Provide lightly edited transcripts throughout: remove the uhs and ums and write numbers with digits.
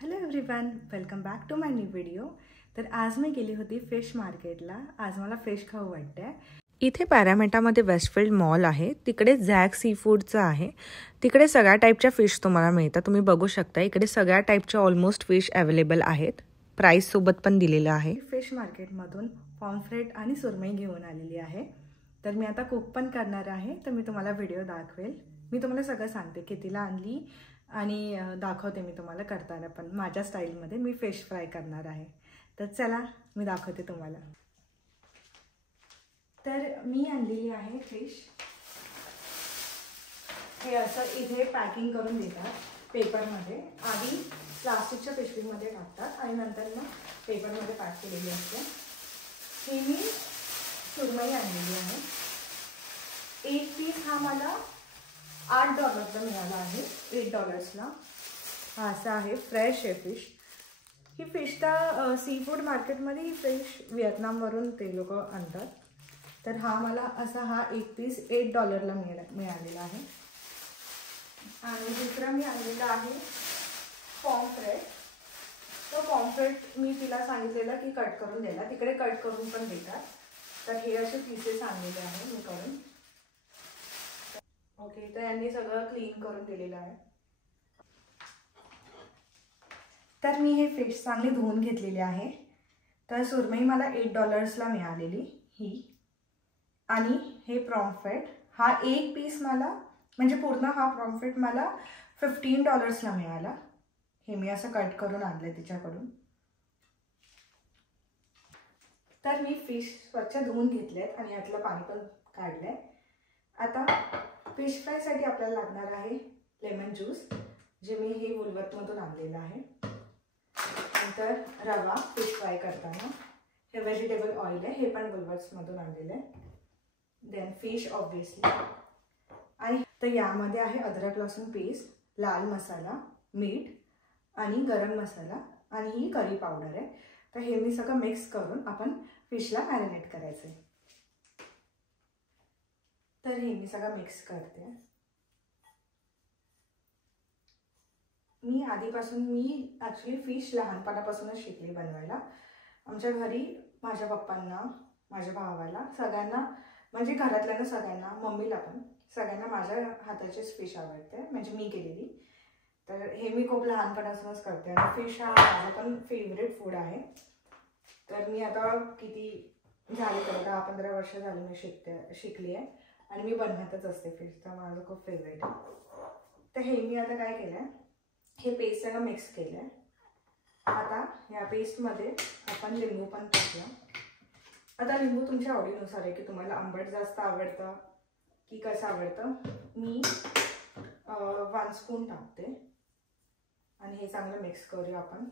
Hello everyone, welcome back to my new video. तर आज मी गेली होती फिश मार्केटला. आज मला फिश खाऊ वाटते. इथे पॅरामेटामध्ये वेस्टफील्ड मॉल आहे, तिकडे झॅक सी फूडचं आहे. तिकडे सगळ्या टाईपच्या फिश तुम्हाला मिळतात. तुम्ही बघू शकता इकडे सगळ्या टाईपच्या ऑलमोस्ट फिश अवेलेबल आहेत. प्राइस सोबत पण दिलेलं आहे. फिश मार्केटमधून पॉम्फ्रेट आणि सुरमई घेऊन आलेली आहे. तर मी आता कुक पण करणार आहे, तर मी तुम्हाला व्हिडिओ दाखवेल. मी तुम्हाला सगळं सांगते कितीला आणली आणि दाखवते मी तुम्हाला करताना. पण माझ्या स्टाईलमध्ये मी फिश फ्राय करणार आहे. तर चला मी दाखवते तुम्हाला. तर मी आणलेली आहे फिश. हे असं इथे पॅकिंग करून देतात पेपरमध्ये. आधी प्लास्टिकच्या पिशवीमध्ये टाकतात आणि नंतर मग पेपरमध्ये पॅक केलेली असते. ही मी सुरमई आणलेली आहे. एक पीस हा मला $8 मिळाला आहे. $8 हा असा आहे. फ्रेश आहे फिश. ही फिश तर सी फूड मार्केटमध्ये ही फिश व्हिएतनामवरून ते लोक आणतात. तर हा मला असा हा एक पीस $8 मिळालेला आहे. आणि दुसरा मी आणलेला आहे पॉम्फ्रेट. तो पॉम्फ्रेट मी तिला सांगितलेलं की कट करून द्यायला, तिकडे कट करून पण देतात. तर हे असे पीसेस आणलेले आहे मी करून. ओके, तर यांनी सगळं क्लीन करून दिलेलं आहे. तर मी हे फिश चांगली धुवून घेतलेली आहे. तर सुरमई मला $8 मिळालेली ही. आणि हे पॉम्फ्रेट हा एक पीस मला म्हणजे पूर्ण हा पॉम्फ्रेट मला $15 मिळाला. हे मी असं कट करून आणले तिच्याकडून. तर मी फिश स्वच्छ धुवून घेतलेत आणि यातलं पाणी पण काढलंय. आता फिश फ्रायसाठी आपल्याला लागणार आहे लेमन ज्यूस, जे मी हे वुलवर्थमधून आणलेलं आहे. नंतर रवा फिश फ्राय करताना. हे व्हेजिटेबल ऑइल आहे, हे पण वुलवर्थमधून आणलेलं आहे. Then fish obviously. आणि तर यामध्ये आहे अद्रक लसूण पेस्ट, लाल मसाला, मीठ आणि गरम मसाला आणि ही करी पावडर आहे. तर हे मी सगळं मिक्स करून आपण फिशला मॅरिनेट करायचं आहे. तर हे मी सगळं मिक्स करते. मी ॲक्च्युली फिश लहानपणापासूनच शिकली बनवायला. आमच्या घरी माझ्या पप्पांना, माझ्या भावाला, सगळ्यांना म्हणजे घरातल्या सगळ्यांना, मम्मीला पण सगळ्यांना माझ्या हाताचीच फिश आवडते, म्हणजे मी केलेली. तर हे मी खूप लहानपणापासूनच करते आणि फिश हा माझा पण फेवरेट फूड आहे. तर मी आता किती झाले तर 10-15 वर्ष झाली मी शिकली आहे आणि मी बनवतच असते फिश. तर माझं खूप फेवरेट आहे. तर हे मी आता काय केलं आहे, हे पेस्ट सगळं मिक्स केलं आहे. आता ह्या पेस्टमध्ये आपण लिंबू पण टाकला. आता लिंबू तुमच्या आवडीनुसार आहे की तुम्हाला आंबट जास्त आवडतं की कसं आवडतं. मी 1 स्पून टाकते आणि हे चांगलं मिक्स करूया आपण.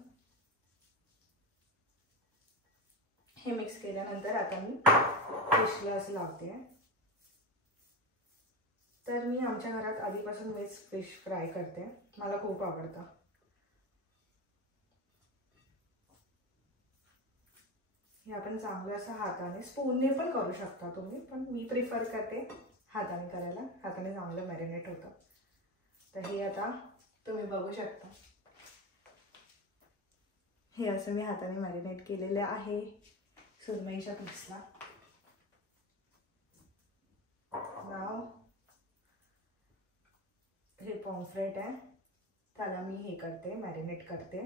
हे मिक्स केल्यानंतर आता मी फिशला असं लावते. तर मी आमच्या घरात आधीपासून मीच फिश फ्राय करते, मला खूप आवडतं. हे आपण चांगलं असं हाताने, स्पूनने पण करू शकता तुम्ही, पण मी प्रिफर करते हाताने करायला. हाताने चांगलं मॅरिनेट होतं. तर हे आता तुम्ही बघू शकता, हे असं मी हाताने मॅरिनेट केलेलं आहे सुरमईच्या पीसला. नाव हे पॉम्फ्रेट आहे, त्याला मी हे करते, मॅरिनेट करते.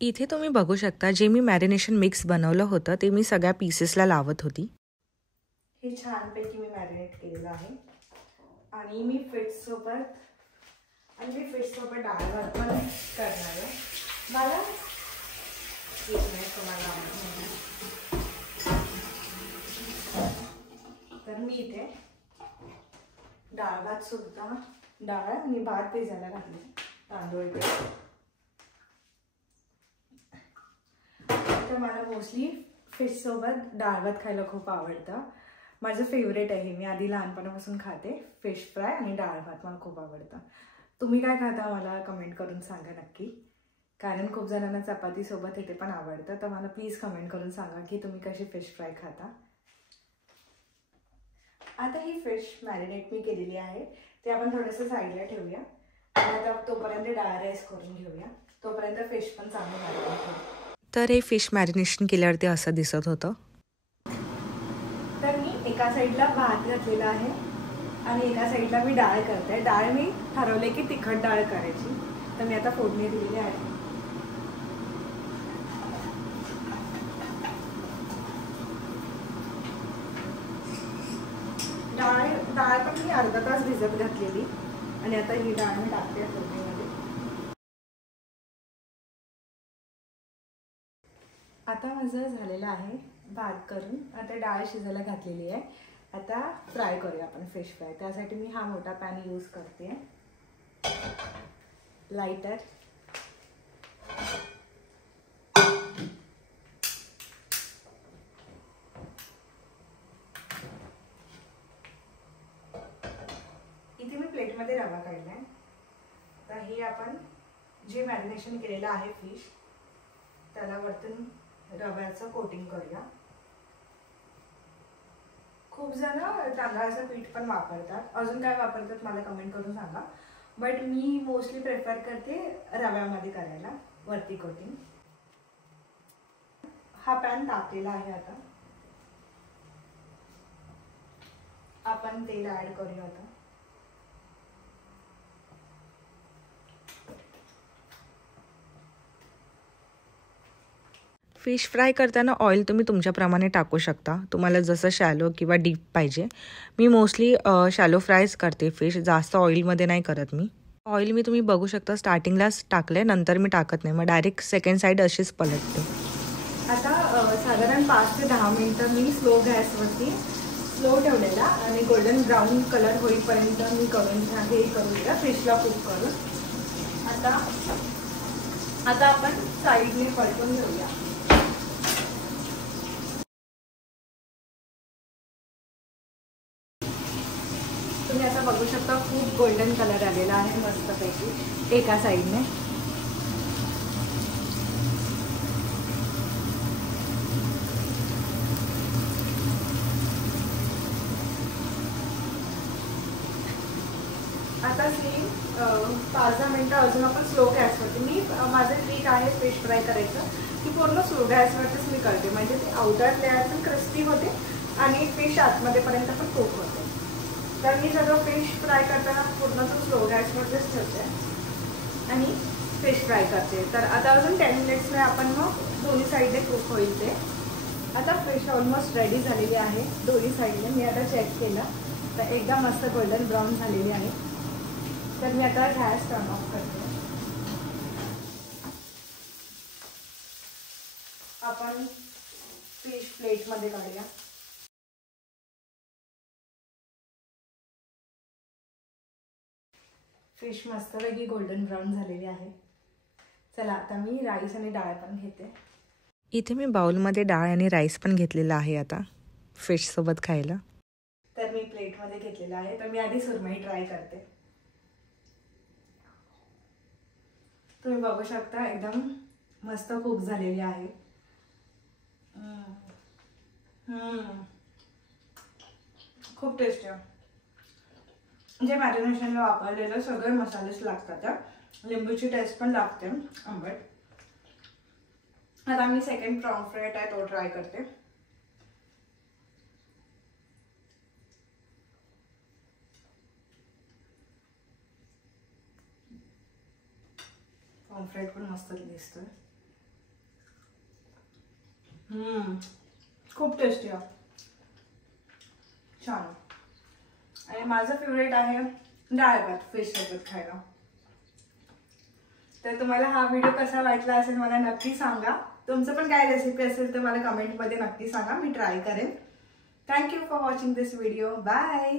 इथे तुम्ही बघू शकता जे मी मॅरिनेशन मिक्स बनवलं होतं ते मी सगळ्या पीसेसला लावत होती. हे छानपैकी मी मॅरिनेट केलेलं आहे. आणि मी फिशसोबत डाळ भात पण करणार आहे. मला तर मी इथे डाळ भात सुद्धा, डाळ आणि भात भिजायला घातले, तांदूळ. तर मला मोस्टली फिशसोबत डाळ भात खायला खूप आवडतं. माझं फेवरेट आहे. मी आधी लहानपणापासून खाते फिश फ्राय आणि डाळ भात, मला खूप आवडतं. तुम्ही काय खाता मला कमेंट करून सांगा नक्की, कारण खूप जणांना चपातीसोबत हे पण आवडतं. तर मला प्लीज कमेंट करून सांगा की तुम्ही कशी फिश फ्राय खाता. आता ही फिश मॅरिनेट मी केलेली आहे, ते आपण थोडंसं साईडला ठेवूया. आता तोपर्यंत डाळ राईस करून घेऊया, तोपर्यंत फिश पण चांगलं घालूया. तर हे फिश मॅरिनेशन केल्यावरती असं दिसत होतं. तर मी एका साईडला भात घातलेला आहे आणि एका साईडला मी डाळ करते. डाळ मी ठरवले की तिखट डाळ करायची, तर मी आता फोडणी दिलेली आहे. डाळ पण मी अर्धा तास भिजत घातलेली आणि आता ही डाळ मी टाकते फोडणीमध्ये. आता माझं झालेलं आहे भात करून. आता डाळ शिजायला घातलेली आहे. आता फ्राय करूया आपण फिश फ्राय. त्यासाठी मी हा मोठा पॅन यूज करते. लाइटर, इथे मी प्लेटमध्ये रवा काढलाय. तर हे आपण जे मॅरिनेशन केलेलं आहे फिश, त्याला वरतून रव्याचं कोटिंग करूया. खूप जण तांदळाचं पीठ पण वापरतात, अजून काय वापरतात मला कमेंट करून सांगा. बट मी मोस्टली प्रेफर करते रव्यामध्ये करायला वरती कोटिंग. हा पॅन तापलेला आहे. आता आपण तेल ऍड करूया. आता फिश फ्राय करताना ऑइल तुम्ही तुमच्याप्रमाणे टाकू शकता, तुम्हाला जसं शॅलो किंवा डीप पाहिजे. मी मोस्टली शॅलो फ्रायच करते फिश, जास्त ऑइलमध्ये नाही करत मी. ऑइल मी तुम्ही बघू शकता स्टार्टिंगलाच टाकले, नंतर मी टाकत नाही, मग डायरेक्ट सेकंड साईड अशीच पलटते. आता साधारण 5 ते 10 मिनिटं मी स्लो गॅसवरती स्लो ठेवलेला आणि गोल्डन ब्राऊन कलर होईपर्यंत मी हे करूया फिशला कुक करून. आता आपण साईडने पलटून घेऊया. तुम्ही आता बघू शकता खूप गोल्डन कलर आलेला आहे मस्तपैकी एका साईडने. आता सेम 5-10 मिनिटं अजून आपण स्लो गॅसवरती. माझं ट्रिक आहे फिश फ्राय करायचं की पूर्ण स्लो गॅसवरतीच मी करते, म्हणजे ते आउटर लेअर पण क्रिस्पी होते आणि फिश आतमध्येपर्यंत पण कुक होते. तर मी सगळं फिश फ्राय करताना पूर्ण तो स्लो गॅसवरतीच ठेवते आणि फिश फ्राय करते. तर आता अजून 10 मिनिट्सने आपण मग दोन्ही साईडने कुक होईल ते. आता फिश ऑलमोस्ट रेडी झालेली आहे दोन्ही साईडने. मी आता चेक केलं तर एकदम मस्त गोल्डन ब्राऊन झालेली आहे. तर मी आता गॅस टर्न ऑफ करते. आपण फिश प्लेटमध्ये काढूया. फिश मस्तपैकी गोल्डन ब्राऊन झालेली आहे. चला आता मी राईस आणि डाळ पण घेते. इथे मी बाउलमध्ये डाळ आणि राईस पण घेतलेला आहे आता फिश सोबत खायला. तर मी प्लेटमध्ये घेतलेला आहे. तर मी आधी सुरमई ट्राय करते. तुम्ही बघू शकता एकदम मस्त कुक झालेली आहे. खूप टेस्टी आहे. जे मॅरिनेशनला वापरलेलं सगळे मसालेच लागतात. त्या लिंबूची टेस्ट पण लागते आंबट. आता मी सेकंड पॉम्फ्रेट आहे तो ट्राय करते. पॉम्फ्रेट पण मस्त दिसतोय. खूप टेस्टी आहे, छान. आणि माझं फेवरेट आहे डाळ भात फिश सोबत खायला. तर तुम्हाला हा व्हिडिओ कसा वाटला असेल मला नक्की सांगा. तुमचं पण काय रेसिपी असेल तर मला कमेंटमध्ये नक्की सांगा, मी ट्राय करेन. Thank you for watching this video. Bye.